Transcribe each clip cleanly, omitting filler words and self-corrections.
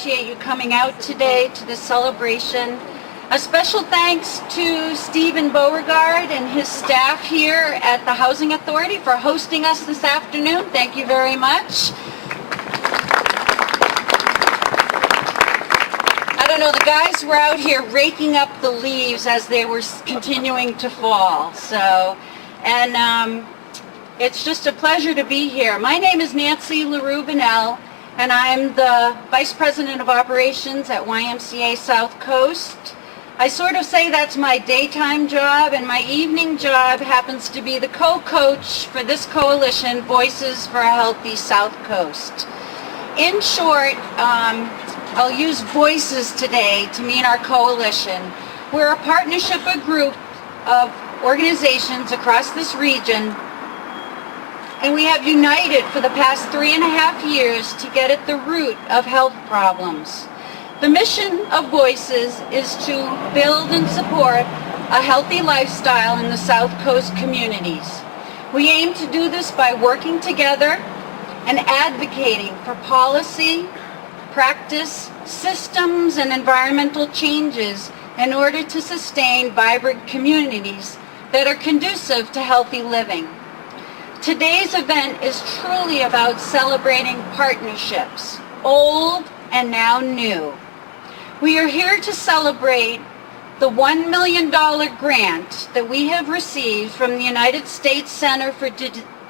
appreciate you coming out today to this celebration. A special thanks to Stephen Beauregard and his staff here at the Housing Authority for hosting us this afternoon. Thank you very much. I don't know, the guys were out here raking up the leaves as they were continuing to fall. It's just a pleasure to be here. My name is Nancy LaRue Bunnell, and I'm the Vice President of Operations at YMCA South Coast. I sort of say that's my daytime job, and my evening job happens to be the co-coach for this coalition, Voices for a Healthy South Coast. In short, I'll use Voices today to mean our coalition. We're a partnership, a group of organizations across this region, and we have united for the past 3.5 years to get at the root of health problems. The mission of Voices is to build and support a healthy lifestyle in the South Coast communities. We aim to do this by working together and advocating for policy, practice, systems, and environmental changes in order to sustain vibrant communities that are conducive to healthy living. Today's event is truly about celebrating partnerships, old and now new. We are here to celebrate the $1 million grant that we have received from the United States Center for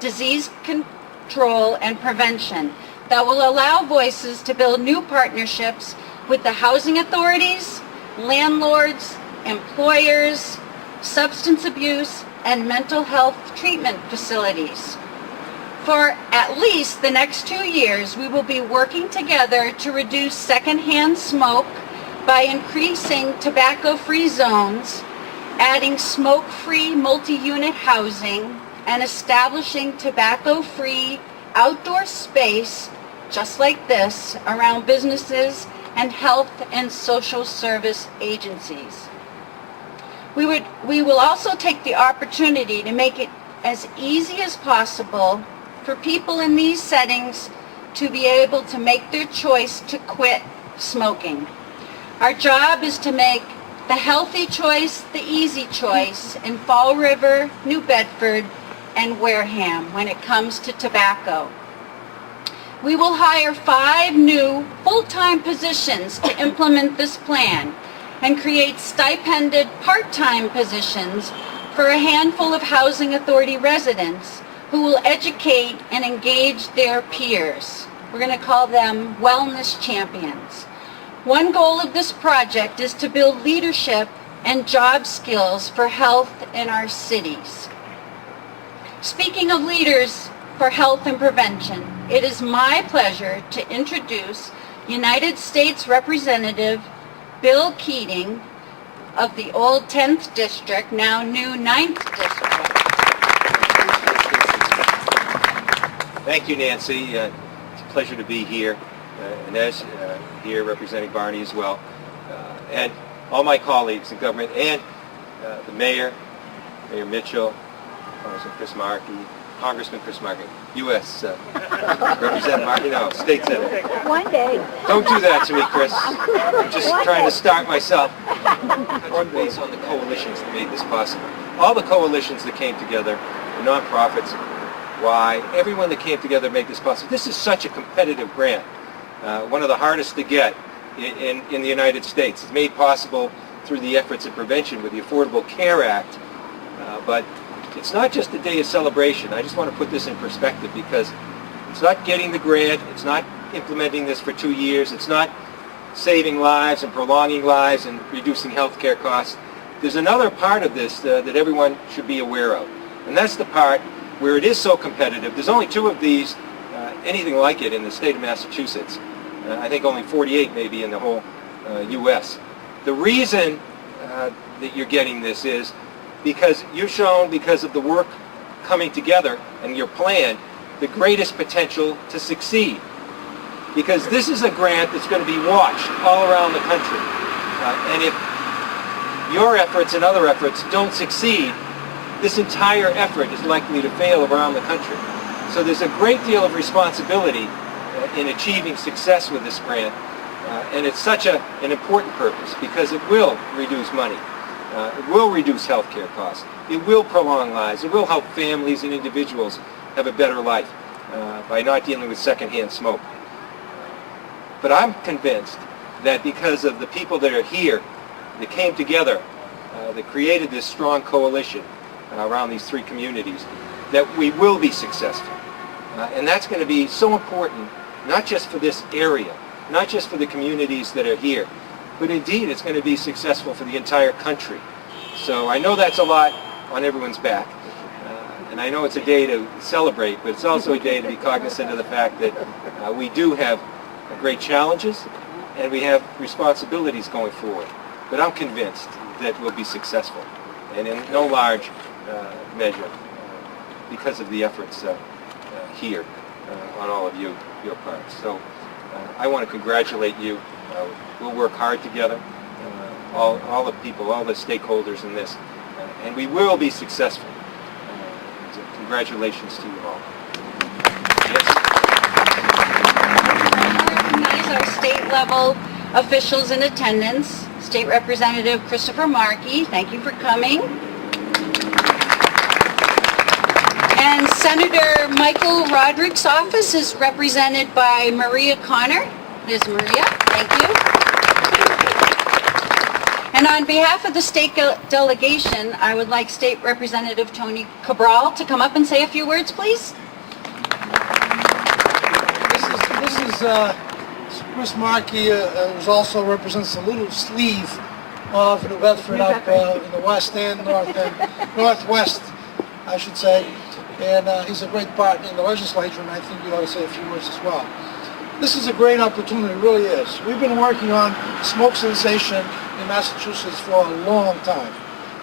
Disease Control and Prevention that will allow Voices to build new partnerships with the housing authorities, landlords, employers, substance abuse, and mental health treatment facilities. For at least the next 2 years, we will be working together to reduce secondhand smoke by increasing tobacco-free zones, adding smoke-free multi-unit housing, and establishing tobacco-free outdoor space, just like this, around businesses and health and social service agencies. We will also take the opportunity to make it as easy as possible for people in these settings to be able to make their choice to quit smoking. Our job is to make the healthy choice the easy choice in Fall River, New Bedford, and Wareham when it comes to tobacco. We will hire 5 new full-time positions to implement this plan and create stipended part-time positions for a handful of housing authority residents who will educate and engage their peers. We're going to call them wellness champions. One goal of this project is to build leadership and job skills for health in our cities. Speaking of leaders for health and prevention, it is my pleasure to introduce United States Representative Bill Keating of the old 10th District, now new 9th District. Thank you, Nancy. It's a pleasure to be here. Inez here representing Barney as well. And all my colleagues in government and the Mayor, Mayor Mitchell, Congressman Chris Markey, Congressman Chris Markey, U.S. Representative Markey, no, State Senator. One day. Don't do that to me, Chris. I'm just trying to start myself. Touch base on the coalitions that made this possible. All the coalitions that came together, the nonprofits, why, everyone that came together to make this possible. This is such a competitive grant. One of the hardest to get in the United States. It's made possible through the efforts of prevention with the Affordable Care Act. But it's not just a day of celebration. I just want to put this in perspective because it's not getting the grant, it's not implementing this for 2 years, it's not saving lives and prolonging lives and reducing health care costs. There's another part of this that everyone should be aware of. And that's the part where it is so competitive. There's only 2 of these, anything like it in the state of Massachusetts. I think only 48 maybe in the whole U.S. The reason that you're getting this is because you've shown, because of the work coming together and your plan, the greatest potential to succeed. Because this is a grant that's going to be watched all around the country. And if your efforts and other efforts don't succeed, this entire effort is likely to fail around the country. So there's a great deal of responsibility in achieving success with this grant. And it's such an important purpose because it will reduce money. It will reduce healthcare costs. It will prolong lives. It will help families and individuals have a better life by not dealing with secondhand smoke. But I'm convinced that because of the people that are here, that came together, that created this strong coalition around these three communities, that we will be successful. And that's going to be so important, not just for this area, not just for the communities that are here, but indeed it's going to be successful for the entire country. So I know that's a lot on everyone's back. And I know it's a day to celebrate, but it's also a day to be cognizant of the fact that we do have great challenges and we have responsibilities going forward. But I'm convinced that we'll be successful, and in no large measure because of the efforts here on all of your parts. So I want to congratulate you. We'll work hard together, all the people, all the stakeholders in this, and we will be successful. So congratulations to you all. Yes. I recognize our state level officials in attendance. State Representative Christopher Markey, thank you for coming. And Senator Michael Roderick's office is represented by Maria Connor. There's Maria, thank you. And on behalf of the state delegation, I would like State Representative Tony Cabral to come up and say a few words, please. This is Chris Markey, who also represents the little sleeve of New Bedford up in the west and northwest, I should say. And he's a great partner in the legislature, and I think you ought to say a few words as well. This is a great opportunity, it really is. We've been working on smoke cessation in Massachusetts for a long time.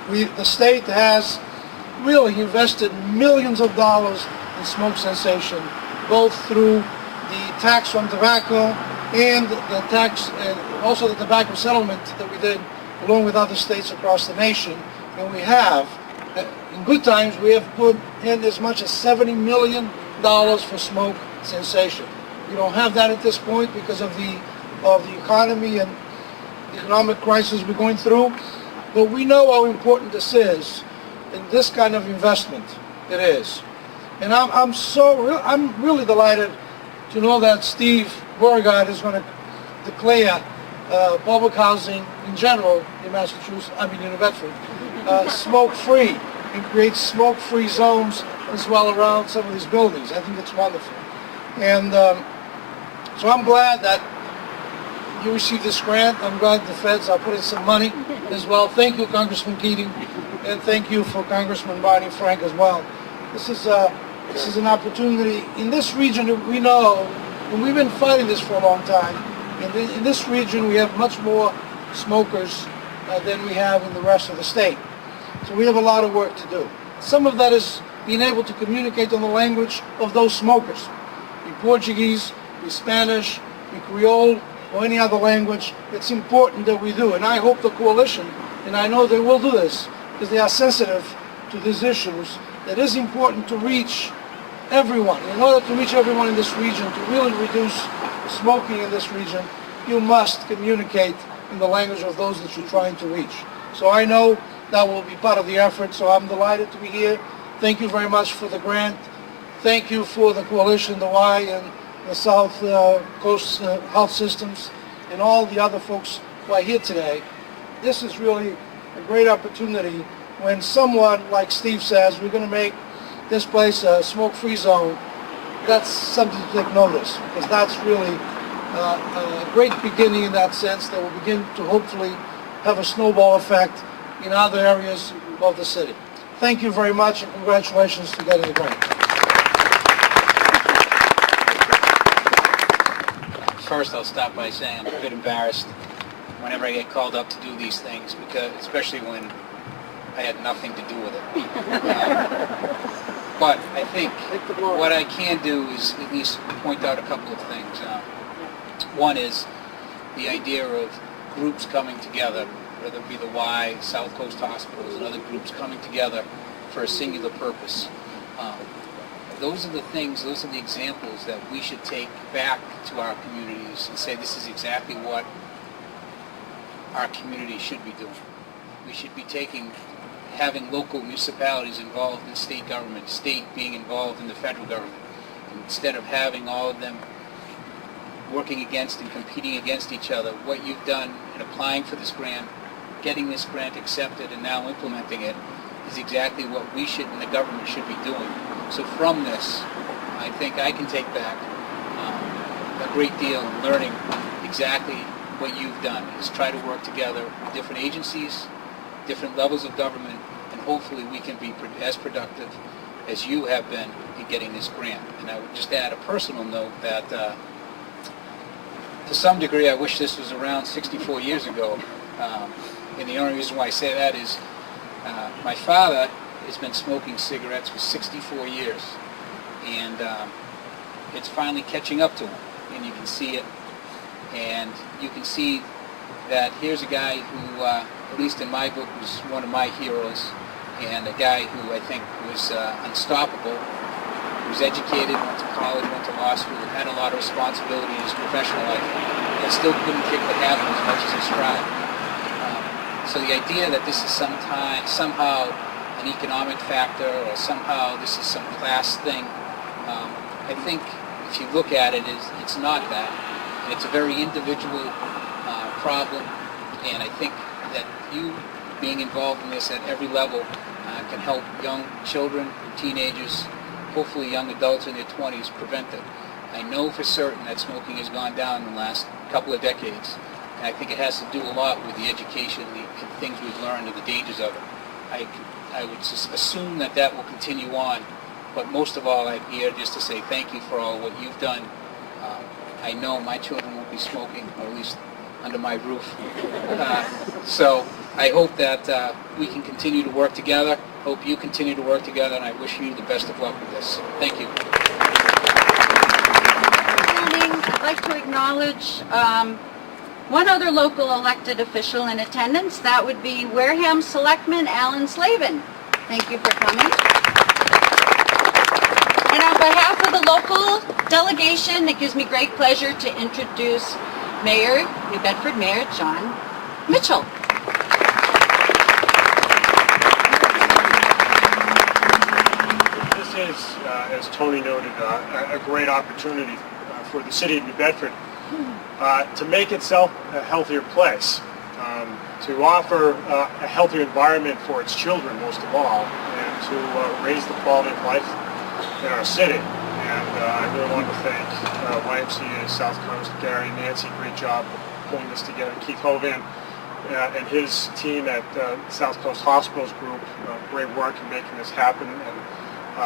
The state has really invested millions of dollars in smoke cessation, both through the tax on tobacco and the tax, and also the tobacco settlement that we did along with other states across the nation. And we have, in good times, we have put in as much as $70 million for smoke cessation. We don't have that at this point because of the economy and economic crisis we're going through, but we know how important this is, and this kind of investment it is. And I'm really delighted to know that Steve Beauregard is going to declare public housing in general in Massachusetts, in New Bedford, smoke-free, and create smoke-free zones as well around some of these buildings. I think it's wonderful. And so I'm glad that you received this grant. I'm glad the feds are putting some money as well. Thank you, Congressman Keating, and thank you for Congressman Barney Frank as well. This is an opportunity. In this region, we know, and we've been fighting this for a long time, and in this region we have much more smokers than we have in the rest of the state. So we have a lot of work to do. Some of that is being able to communicate in the language of those smokers. In Portuguese, in Spanish, in Creole, or any other language. It's important that we do. And I hope the coalition, and I know they will do this, because they are sensitive to these issues, that it is important to reach everyone. In order to reach everyone in this region, to really reduce smoking in this region, you must communicate in the language of those that you're trying to reach. So I know that will be part of the effort, so I'm delighted to be here. Thank you very much for the grant. Thank you for the coalition, the Y and the South Coast Health Systems, and all the other folks who are here today. This is really a great opportunity when someone, like Steve says, we're going to make this place a smoke-free zone. That's something to take notice, because that's really a great beginning in that sense that will begin to hopefully have a snowball effect in other areas of the city. Thank you very much, and congratulations to getting the grant. First, I'll start by saying I'm a bit embarrassed whenever I get called up to do these things, because especially when I had nothing to do with it. But I think what I can do is at least point out a couple of things. One is the idea of groups coming together, whether it be the Y, South Coast Hospitals, and other groups coming together for a singular purpose. those are the things, those are the examples that we should take back to our communities and say this is exactly what our community should be doing. We should be having local municipalities involved in state government, state being involved in the federal government, instead of having all of them working against and competing against each other. What you've done in applying for this grant, getting this grant accepted, and now implementing it is exactly what we should and the government should be doing. So from this, I think I can take back a great deal in learning exactly what you've done, is try to work together with different agencies, different levels of government, and hopefully we can be as productive as you have been in getting this grant. And I would just add a personal note that to some degree I wish this was around 64 years ago. And the only reason why I say that is my father has been smoking cigarettes for 64 years, and it's finally catching up to him, and you can see it, and you can see that here's a guy who, at least in my book, was one of my heroes, and a guy who I think was unstoppable, who was educated, went to college, went to law school, had a lot of responsibility in his professional life, and still couldn't kick the habit as much as he tried. So the idea that this is somehow an economic factor, or somehow this is some class thing, I think if you look at it, it's not that. And it's a very individual problem, and I think that you being involved in this at every level can help young children, teenagers, hopefully young adults in their 20s prevent it. I know for certain that smoking has gone down in the last couple of decades, and I think it has to do a lot with the education, the things we've learned, and the dangers of it. I would just assume that that will continue on, but most of all, I'm here just to say thank you for all what you've done. I know my children won't be smoking, or at least under my roof. So I hope that we can continue to work together. Hope you continue to work together, and I wish you the best of luck with this. Thank you. I'd like to acknowledge one other local elected official in attendance. That would be Wareham Selectman Alan Slavin. Thank you for coming. And on behalf of the local delegation, it gives me great pleasure to introduce New Bedford Mayor John Mitchell. This is, as Tony noted, a great opportunity for the city of New Bedford to make itself a healthier place, to offer a healthier environment for its children, most of all, and to raise the quality of life in our city. And I really want to thank YMCA South Coast, Gary, Nancy, great job pulling this together, Keith Hovan and his team at South Coast Hospitals Group, great work in making this happen, and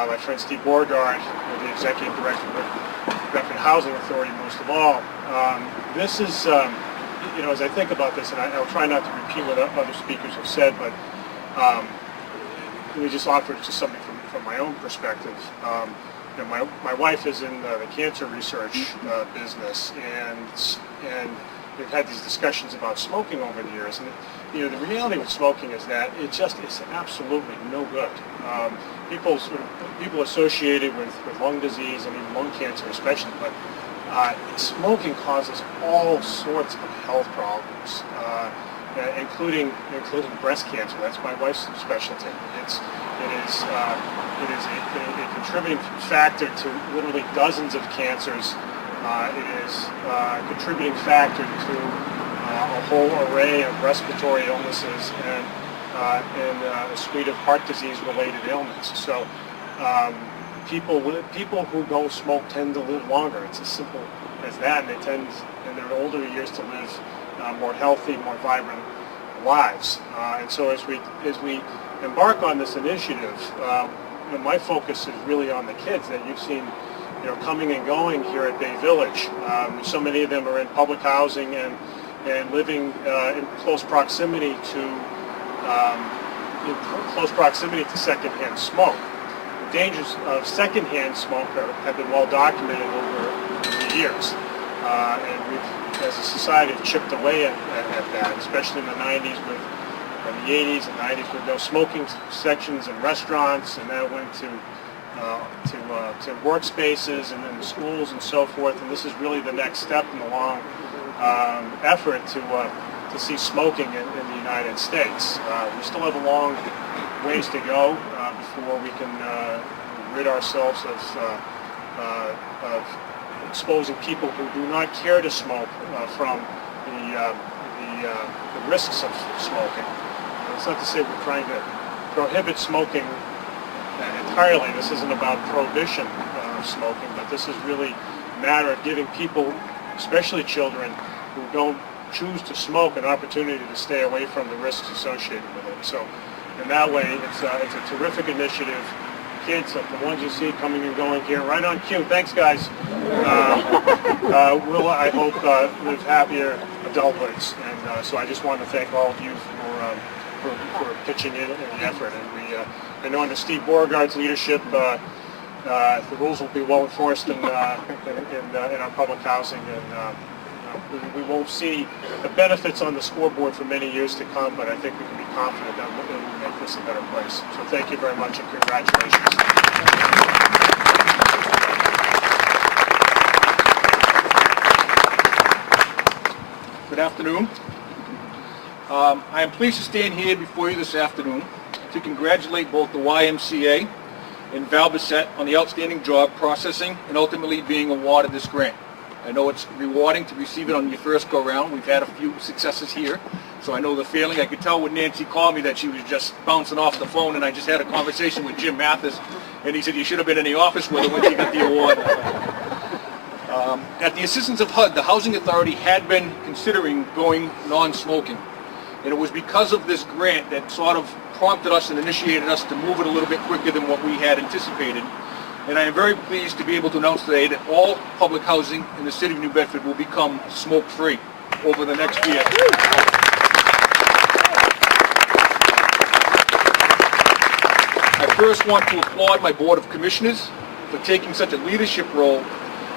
my friend Steve Borgard, the Executive Director of the Bedford Housing Authority, most of all. This is, as I think about this, and I'll try not to repeat what other speakers have said, but let me just offer just something from my own perspective. My wife is in the cancer research business, and we've had these discussions about smoking over the years. And the reality with smoking is that it's absolutely no good. People associated with lung disease and even lung cancer especially, but smoking causes all sorts of health problems, including breast cancer. That's my wife's specialty. It is a contributing factor to literally dozens of cancers. It is a contributing factor to a whole array of respiratory illnesses and a suite of heart disease-related ailments. So people who don't smoke tend to live longer. It's as simple as that, and they tend in their older years to live more healthy, more vibrant lives. And so as we embark on this initiative, my focus is really on the kids that you've seen coming and going here at Bay Village. So many of them are in public housing and living in close proximity to secondhand smoke. The dangers of secondhand smoke have been well documented over the years, and we've, as a society, have chipped away at that, especially in the 90s and the 80s and 90s with no smoking sections in restaurants, and that went to to workspaces and then schools and so forth. And this is really the next step in the long effort to see smoking in the United States. We still have a long ways to go before we can rid ourselves of exposing people who do not care to smoke from the risks of smoking. It's not to say we're trying to prohibit smoking entirely. This isn't about prohibition of smoking, but this is really a matter of giving people, especially children who don't choose to smoke, an opportunity to stay away from the risks associated with it. So in that way, it's a terrific initiative. Kids, like the ones you see coming and going here, right on cue. Thanks, guys. Will, I hope, live happier adulthoods. And so I just want to thank all of you for pitching in the effort. And I know under Steve Beauregard's leadership, the rules will be well enforced in our public housing, and we won't see the benefits on the scoreboard for many years to come, but I think we can be confident that we'll make this a better place. So thank you very much and congratulations. Good afternoon. I am pleased to stand here before you this afternoon to congratulate both the YMCA and Val Bissett on the outstanding job processing and ultimately being awarded this grant. I know it's rewarding to receive it on your first go-round. We've had a few successes here, so I know the feeling. I could tell when Nancy called me that she was just bouncing off the phone, and I just had a conversation with Jim Mathis, and he said you should have been in the office with her when she got the award. At the assistance of HUD, the Housing Authority had been considering going non-smoking, and it was because of this grant that sort of prompted us and initiated us to move it a little bit quicker than what we had anticipated. And I am very pleased to be able to announce today that all public housing in the city of New Bedford will become smoke-free over the next year. I first want to applaud my Board of Commissioners for taking such a leadership role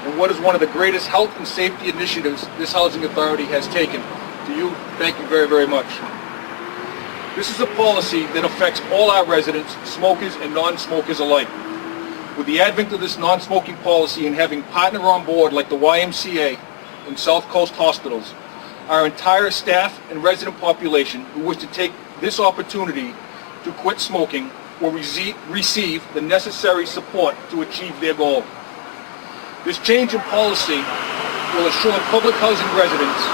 in what is one of the greatest health and safety initiatives this Housing Authority has taken. To you, thank you very, very much. This is a policy that affects all our residents, smokers and non-smokers alike. With the advent of this non-smoking policy and having partner on board like the YMCA and South Coast Hospitals, our entire staff and resident population who wish to take this opportunity to quit smoking will receive the necessary support to achieve their goal. This change in policy will assure public housing residents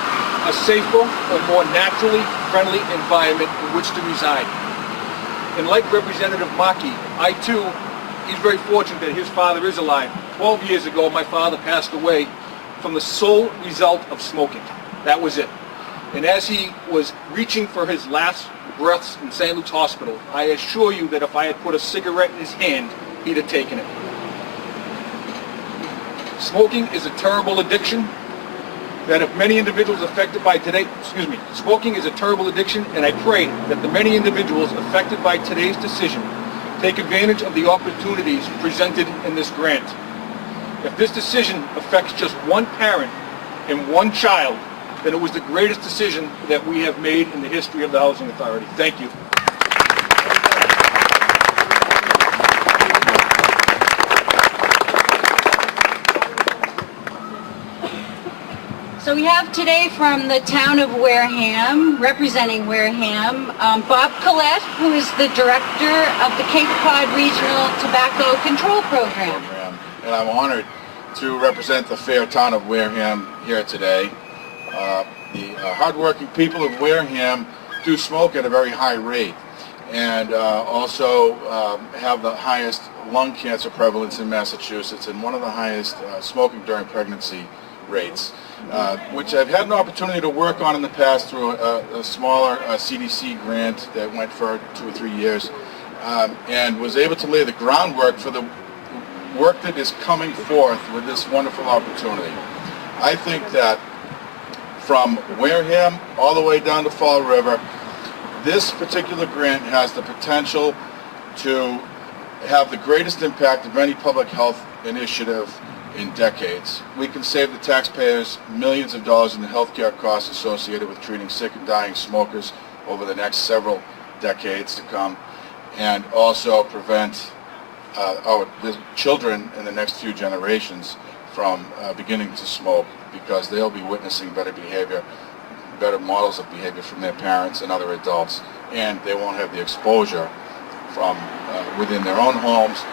a safer and more naturally friendly environment in which to reside. And like Representative Markey, I too, he's very fortunate that his father is alive. 12 years ago, my father passed away from the sole result of smoking. That was it. And as he was reaching for his last breaths in St. Luke's Hospital, I assure you that if I had put a cigarette in his hand, he'd have taken it. Smoking is a terrible addiction that if many individuals affected by today, smoking is a terrible addiction, and I pray that the many individuals affected by today's decision take advantage of the opportunities presented in this grant. If this decision affects just one parent and one child, then it was the greatest decision that we have made in the history of the Housing Authority. Thank you. So we have today from the town of Wareham, representing Wareham, Bob Collette, who is the director of the Cape Cod Regional Tobacco Control Program. And I'm honored to represent the fair town of Wareham here today. The hardworking people of Wareham do smoke at a very high rate, and also have the highest lung cancer prevalence in Massachusetts and one of the highest smoking during pregnancy rates, which I've had an opportunity to work on in the past through a smaller CDC grant that went for 2 or 3 years, and was able to lay the groundwork for the work that is coming forth with this wonderful opportunity. I think that from Wareham all the way down to Fall River, this particular grant has the potential to have the greatest impact of any public health initiative in decades. We can save the taxpayers millions of dollars in the healthcare costs associated with treating sick and dying smokers over the next several decades to come, and also prevent the children in the next few generations from beginning to smoke, because they'll be witnessing better behavior, better models of behavior from their parents and other adults, and they won't have the exposure from within their own homes,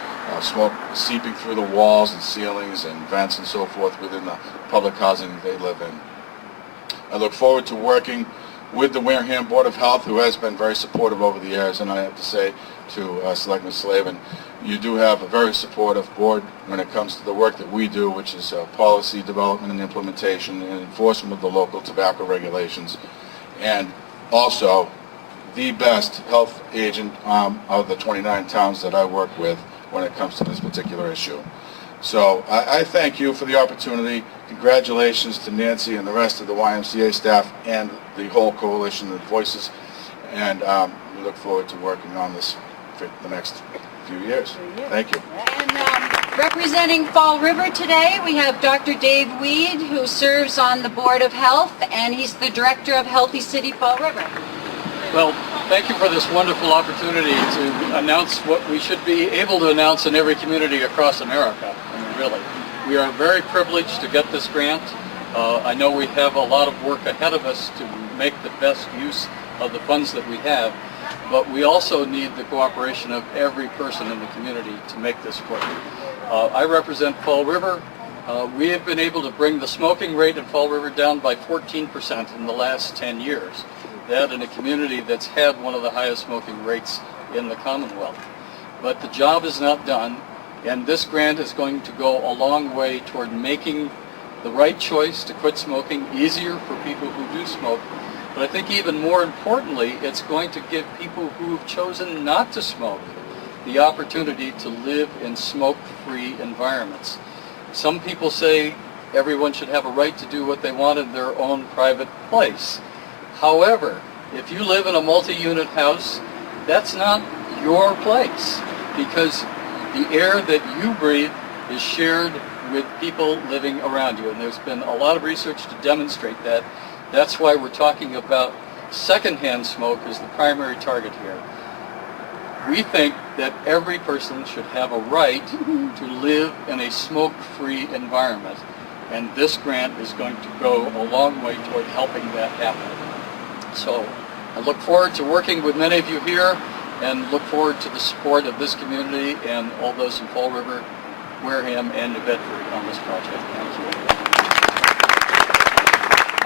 smoke seeping through the walls and ceilings and vents and so forth within the public housing they live in. I look forward to working with the Wareham Board of Health, who has been very supportive over the years, and I have to say to Selectman Slavin, you do have a very supportive board when it comes to the work that we do, which is policy development and implementation and enforcement of the local tobacco regulations, and also the best health agent of the 29 towns that I work with when it comes to this particular issue. So I thank you for the opportunity. Congratulations to Nancy and the rest of the YMCA staff and the whole coalition of voices, and we look forward to working on this for the next few years. Thank you. And representing Fall River today, we have Dr. Dave Weed, who serves on the Board of Health, and he's the Director of Healthy City Fall River. Well, thank you for this wonderful opportunity to announce what we should be able to announce in every community across America. I mean, really. We are very privileged to get this grant. I know we have a lot of work ahead of us to make the best use of the funds that we have, but we also need the cooperation of every person in the community to make this work. I represent Fall River. We have been able to bring the smoking rate in Fall River down by 14% in the last 10 years. That in a community that's had one of the highest smoking rates in the Commonwealth. But the job is not done, and this grant is going to go a long way toward making the right choice to quit smoking easier for people who do smoke. But I think even more importantly, it's going to give people who've chosen not to smoke the opportunity to live in smoke-free environments. Some people say everyone should have a right to do what they want in their own private place. However, if you live in a multi-unit house, that's not your place, because the air that you breathe is shared with people living around you, and there's been a lot of research to demonstrate that. That's why we're talking about secondhand smoke as the primary target here. We think that every person should have a right to live in a smoke-free environment, and this grant is going to go a long way toward helping that happen. So I look forward to working with many of you here, and look forward to the support of this community and all those in Fall River, Wareham, and New Bedford on this project. Thank you.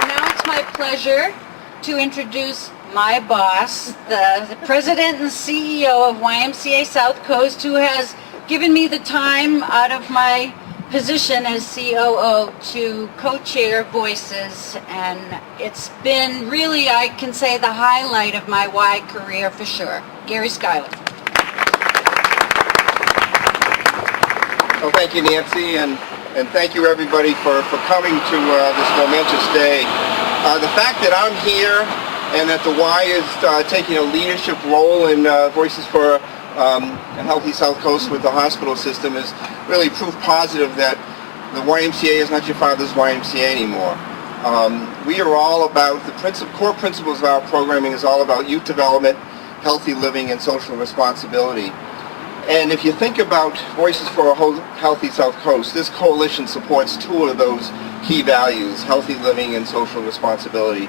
Now it's my pleasure to introduce my boss, the President and CEO of YMCA South Coast, who has given me the time out of my position as COO to co-chair Voices, and it's been really, I can say, the highlight of my Y career for sure. Gary Schuyler. Well, thank you, Nancy, and thank you everybody for coming to this momentous day. The fact that I'm here and that the Y is taking a leadership role in Voices for a Healthy South Coast with the hospital system is really proof positive that the YMCA is not your father's YMCA anymore. We are all about, the core principles of our programming is all about youth development, healthy living, and social responsibility. And if you think about Voices for a Healthy South Coast, this coalition supports two of those key values, healthy living and social responsibility.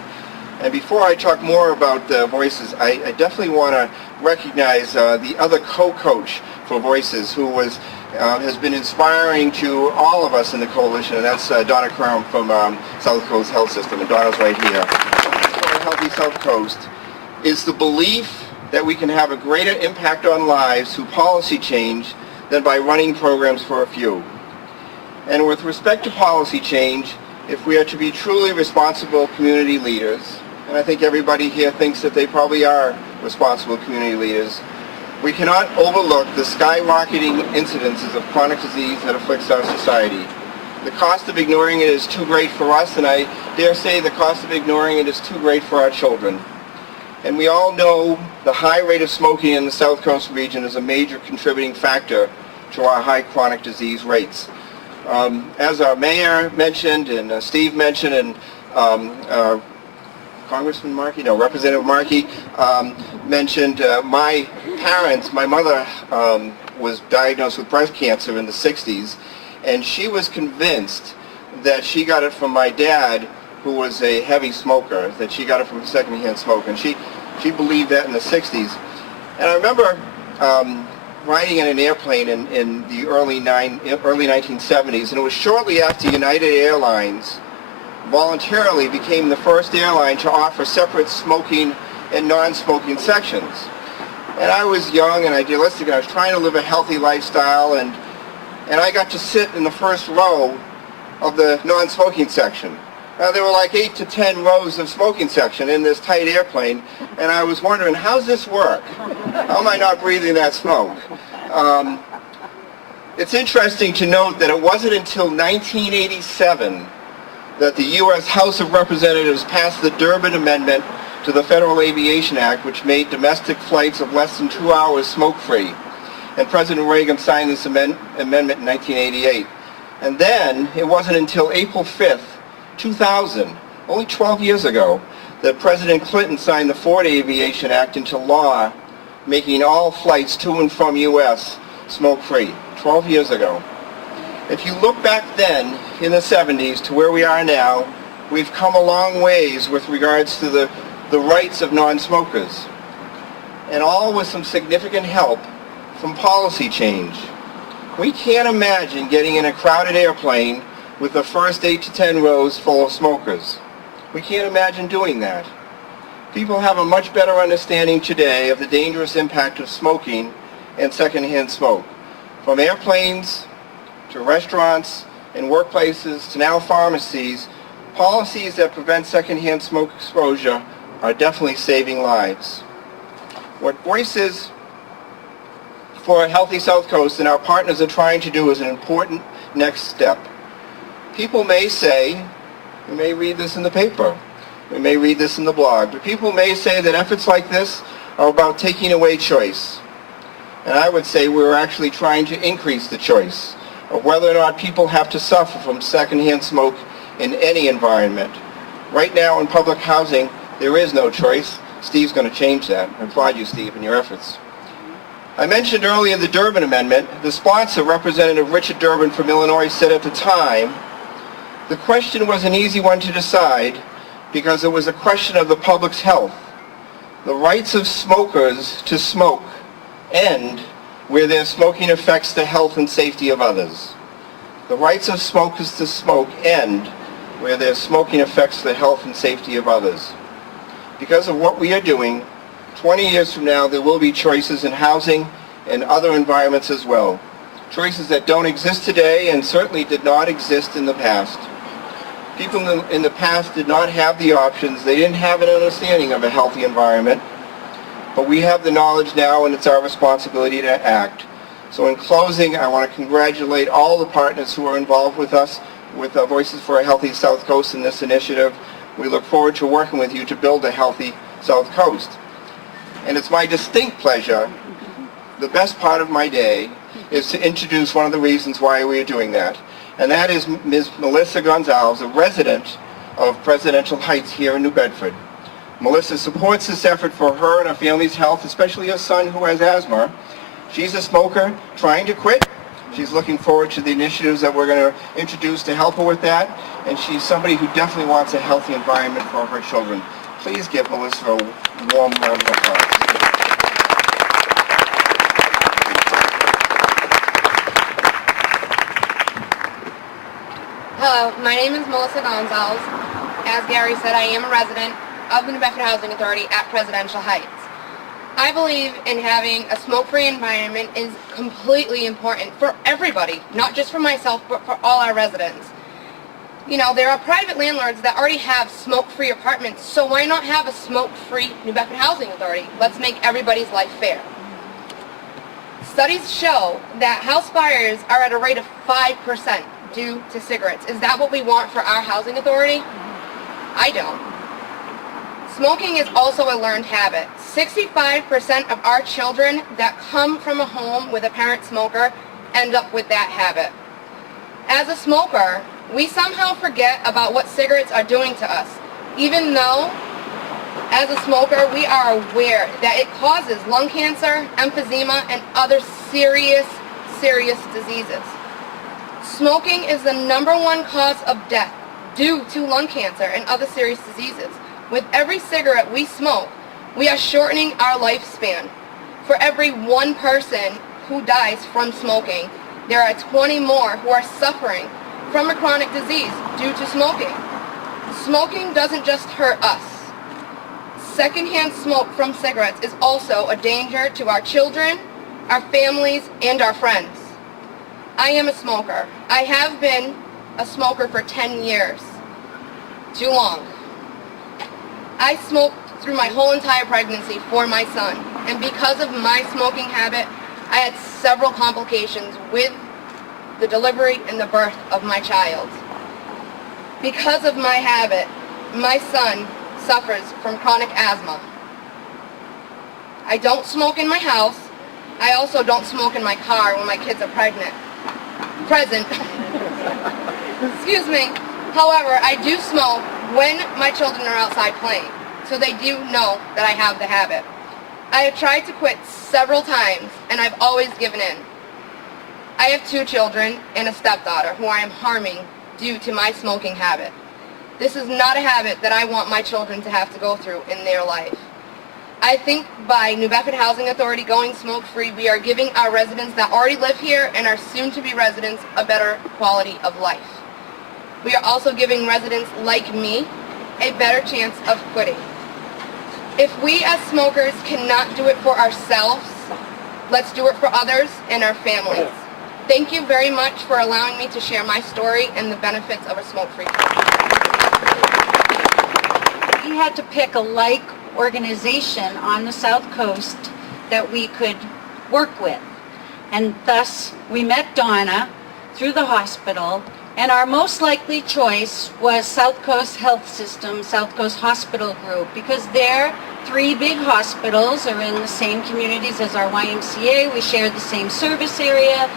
And before I talk more about Voices, I definitely want to recognize the other co-coach for Voices who has been inspiring to all of us in the coalition, and that's Donna Crum from South Coast Health System, and Donna's right here. For a Healthy South Coast is the belief that we can have a greater impact on lives through policy change than by running programs for a few. And with respect to policy change, if we are to be truly responsible community leaders, and I think everybody here thinks that they probably are responsible community leaders, we cannot overlook the skyrocketing incidences of chronic disease that afflicts our society. The cost of ignoring it is too great for us, and I dare say the cost of ignoring it is too great for our children. And we all know the high rate of smoking in the South Coast region is a major contributing factor to our high chronic disease rates. As our mayor mentioned and Steve mentioned, and Congressman Markey, no, Representative Markey mentioned my parents, my mother was diagnosed with breast cancer in the 60s, and she was convinced that she got it from my dad, who was a heavy smoker, that she got it from a secondhand smoke, and she believed that in the 60s. And I remember riding in an airplane in the early 1970s, and it was shortly after United Airlines voluntarily became the first airline to offer separate smoking and non-smoking sections. And I was young and idealistic, and I was trying to live a healthy lifestyle, and I got to sit in the first row of the non-smoking section. Now, there were like 8 to 10 rows of smoking section in this tight airplane, and I was wondering, how's this work? How am I not breathing that smoke? It's interesting to note that it wasn't until 1987 that the U.S. House of Representatives passed the Durbin Amendment to the Federal Aviation Act, which made domestic flights of less than 2 hours smoke-free. And President Reagan signed this amendment in 1988. And then, it wasn't until April 5th, 2000, only 12 years ago, that President Clinton signed the Ford Aviation Act into law, making all flights to and from U.S. smoke-free. 12 years ago. If you look back then, in the 70s, to where we are now, we've come a long ways with regards to the rights of non-smokers. And all with some significant help from policy change. We can't imagine getting in a crowded airplane with the first 8 to 10 rows full of smokers. We can't imagine doing that. People have a much better understanding today of the dangerous impact of smoking and secondhand smoke. From airplanes to restaurants and workplaces to now pharmacies, policies that prevent secondhand smoke exposure are definitely saving lives. What Voices for a Healthy South Coast and our partners are trying to do is an important next step. People may say, we may read this in the paper, we may read this in the blog, but people may say that efforts like this are about taking away choice. And I would say we're actually trying to increase the choice of whether or not people have to suffer from secondhand smoke in any environment. Right now in public housing, there is no choice. Steve's going to change that. I applaud you, Steve, in your efforts. I mentioned earlier the Durbin Amendment. The sponsor, Representative Richard Durbin from Illinois, said at the time, the question was an easy one to decide because it was a question of the public's health. The rights of smokers to smoke end where their smoking affects the health and safety of others. The rights of smokers to smoke end where their smoking affects the health and safety of others. Because of what we are doing, 20 years from now there will be choices in housing and other environments as well. Choices that don't exist today and certainly did not exist in the past. People in the past did not have the options. They didn't have an understanding of a healthy environment. But we have the knowledge now, and it's our responsibility to act. So in closing, I want to congratulate all the partners who are involved with us, with Voices for a Healthy South Coast in this initiative. We look forward to working with you to build a healthy South Coast. And it's my distinct pleasure, the best part of my day, is to introduce one of the reasons why we are doing that. And that is Ms. Melissa Gonzalez, a resident of Presidential Heights here in New Bedford. Melissa supports this effort for her and her family's health, especially her son who has asthma. She's a smoker trying to quit. She's looking forward to the initiatives that we're going to introduce to help her with that. And she's somebody who definitely wants a healthy environment for her children. Please give Melissa a warm round of applause. Hello, my name is Melissa Gonzalez. As Gary said, I am a resident of the New Bedford Housing Authority at Presidential Heights. I believe in having a smoke-free environment is completely important for everybody, not just for myself, but for all our residents. You know, there are private landlords that already have smoke-free apartments, so why not have a smoke-free New Bedford Housing Authority? Let's make everybody's life fair. Studies show that house fires are at a rate of 5% due to cigarettes. Is that what we want for our housing authority? I don't. Smoking is also a learned habit. 65% of our children that come from a home with a parent smoker end up with that habit. As a smoker, we somehow forget about what cigarettes are doing to us, even though As a smoker, we are aware that it causes lung cancer, emphysema, and other serious diseases. Smoking is the #1 cause of death due to lung cancer and other serious diseases. With every cigarette we smoke, we are shortening our lifespan. For every 1 person who dies from smoking, there are 20 more who are suffering from a chronic disease due to smoking. Smoking doesn't just hurt us. Secondhand smoke from cigarettes is also a danger to our children, our families, and our friends. I am a smoker. I have been a smoker for 10 years. Too long. I smoked through my whole entire pregnancy for my son, and because of my smoking habit, I had several complications with the delivery and the birth of my child. Because of my habit, my son suffers from chronic asthma. I don't smoke in my house. I also don't smoke in my car when my kids are present. Excuse me. However, I do smoke when my children are outside playing, so they do know that I have the habit. I have tried to quit several times, and I've always given in. I have 2 children and a stepdaughter who I am harming due to my smoking habit. This is not a habit that I want my children to have to go through in their life. I think by New Bedford Housing Authority going smoke-free, we are giving our residents that already live here and our soon-to-be residents a better quality of life. We are also giving residents like me a better chance of quitting. If we as smokers cannot do it for ourselves, let's do it for others and our families. Thank you very much for allowing me to share my story and the benefits of a smoke-free community. We had to pick a like organization on the South Coast that we could work with. And thus, we met Donna through the hospital, and our most likely choice was South Coast Health System, South Coast Hospital Group, because their 3 big hospitals are in the same communities as our YMCA. We share the same service area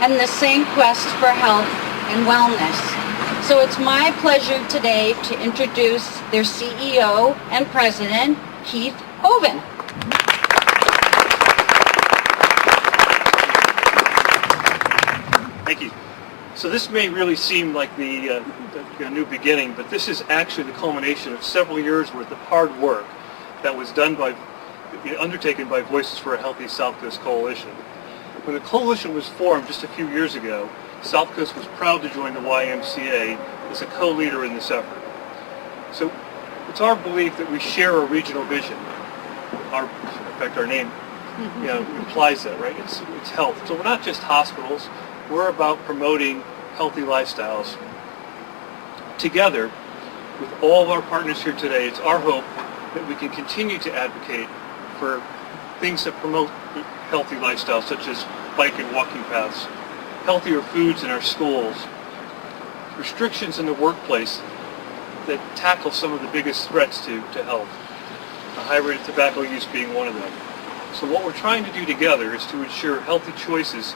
and the same quest for health and wellness. So it's my pleasure today to introduce their CEO and President, Keith Hoven. Thank you. So this may really seem like the new beginning, but this is actually the culmination of several years worth of hard work that was done undertaken by Voices for a Healthy South Coast Coalition. When the coalition was formed just a few years ago, South Coast was proud to join the YMCA as a co-leader in this effort. So it's our belief that we share a regional vision. In fact, our name implies that, right? It's health. So we're not just hospitals. We're about promoting healthy lifestyles. Together, with all of our partners here today, it's our hope that we can continue to advocate for things that promote healthy lifestyles, such as bike and walking paths, healthier foods in our schools, restrictions in the workplace that tackle some of the biggest threats to health, a high rate of tobacco use being one of them. So what we're trying to do together is to ensure healthy choices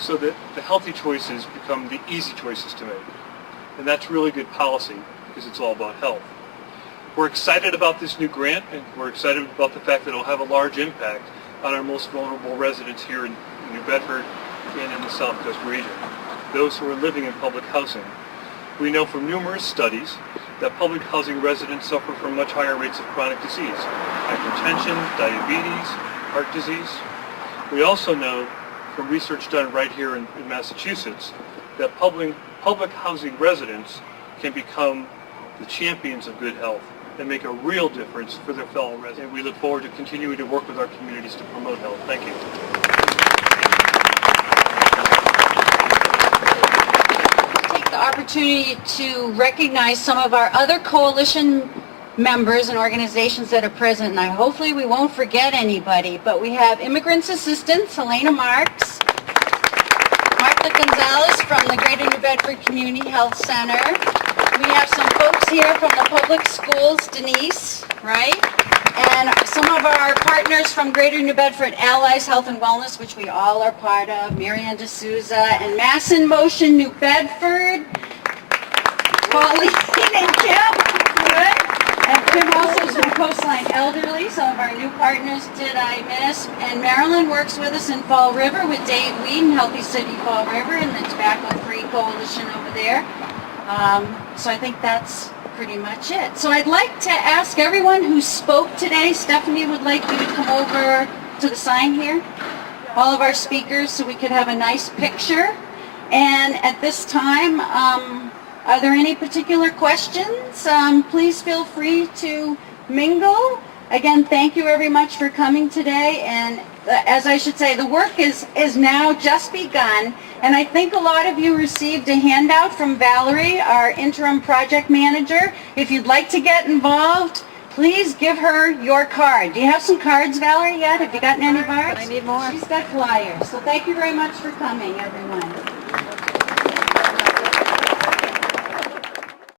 so that the healthy choices become the easy choices to make. And that's really good policy because it's all about health. We're excited about this new grant, and we're excited about the fact that it'll have a large impact on our most vulnerable residents here in New Bedford and in the South Coast region, those who are living in public housing. We know from numerous studies that public housing residents suffer from much higher rates of chronic disease, hypertension, diabetes, heart disease. We also know from research done right here in Massachusetts that public housing residents can become the champions of good health and make a real difference for their fellow residents. And we look forward to continuing to work with our communities to promote health. Thank you. Take the opportunity to recognize some of our other coalition members and organizations that are present, and hopefully we won't forget anybody, but we have Immigrants Assistance, Helena Marks, Martha Gonzalez from the Greater New Bedford Community Health Center. We have some folks here from the public schools, Denise, right? And some of our partners from Greater New Bedford Allies Health and Wellness, which we all are part of, Marianne D'Souza, and Mass in Motion New Bedford, Pauline and Kim, good? And Kim also is Coastline Elderly, some of our new partners, Did I Miss, and Marilyn works with us in Fall River with Dave Weed and Healthy City Fall River and the Tobacco Free Coalition over there. So I think that's pretty much it. So I'd like to ask everyone who spoke today, Stephanie would like you to come over to the sign here, all of our speakers, so we could have a nice picture. And at this time, are there any particular questions? Please feel free to mingle. Again, thank you very much for coming today. And as I should say, the work is now just begun. And I think a lot of you received a handout from Valerie, our interim project manager. If you'd like to get involved, please give her your card. Do you have some cards, Valerie, yet? Have you gotten any cards? I need more. She's got flyers. So thank you very much for coming, everyone.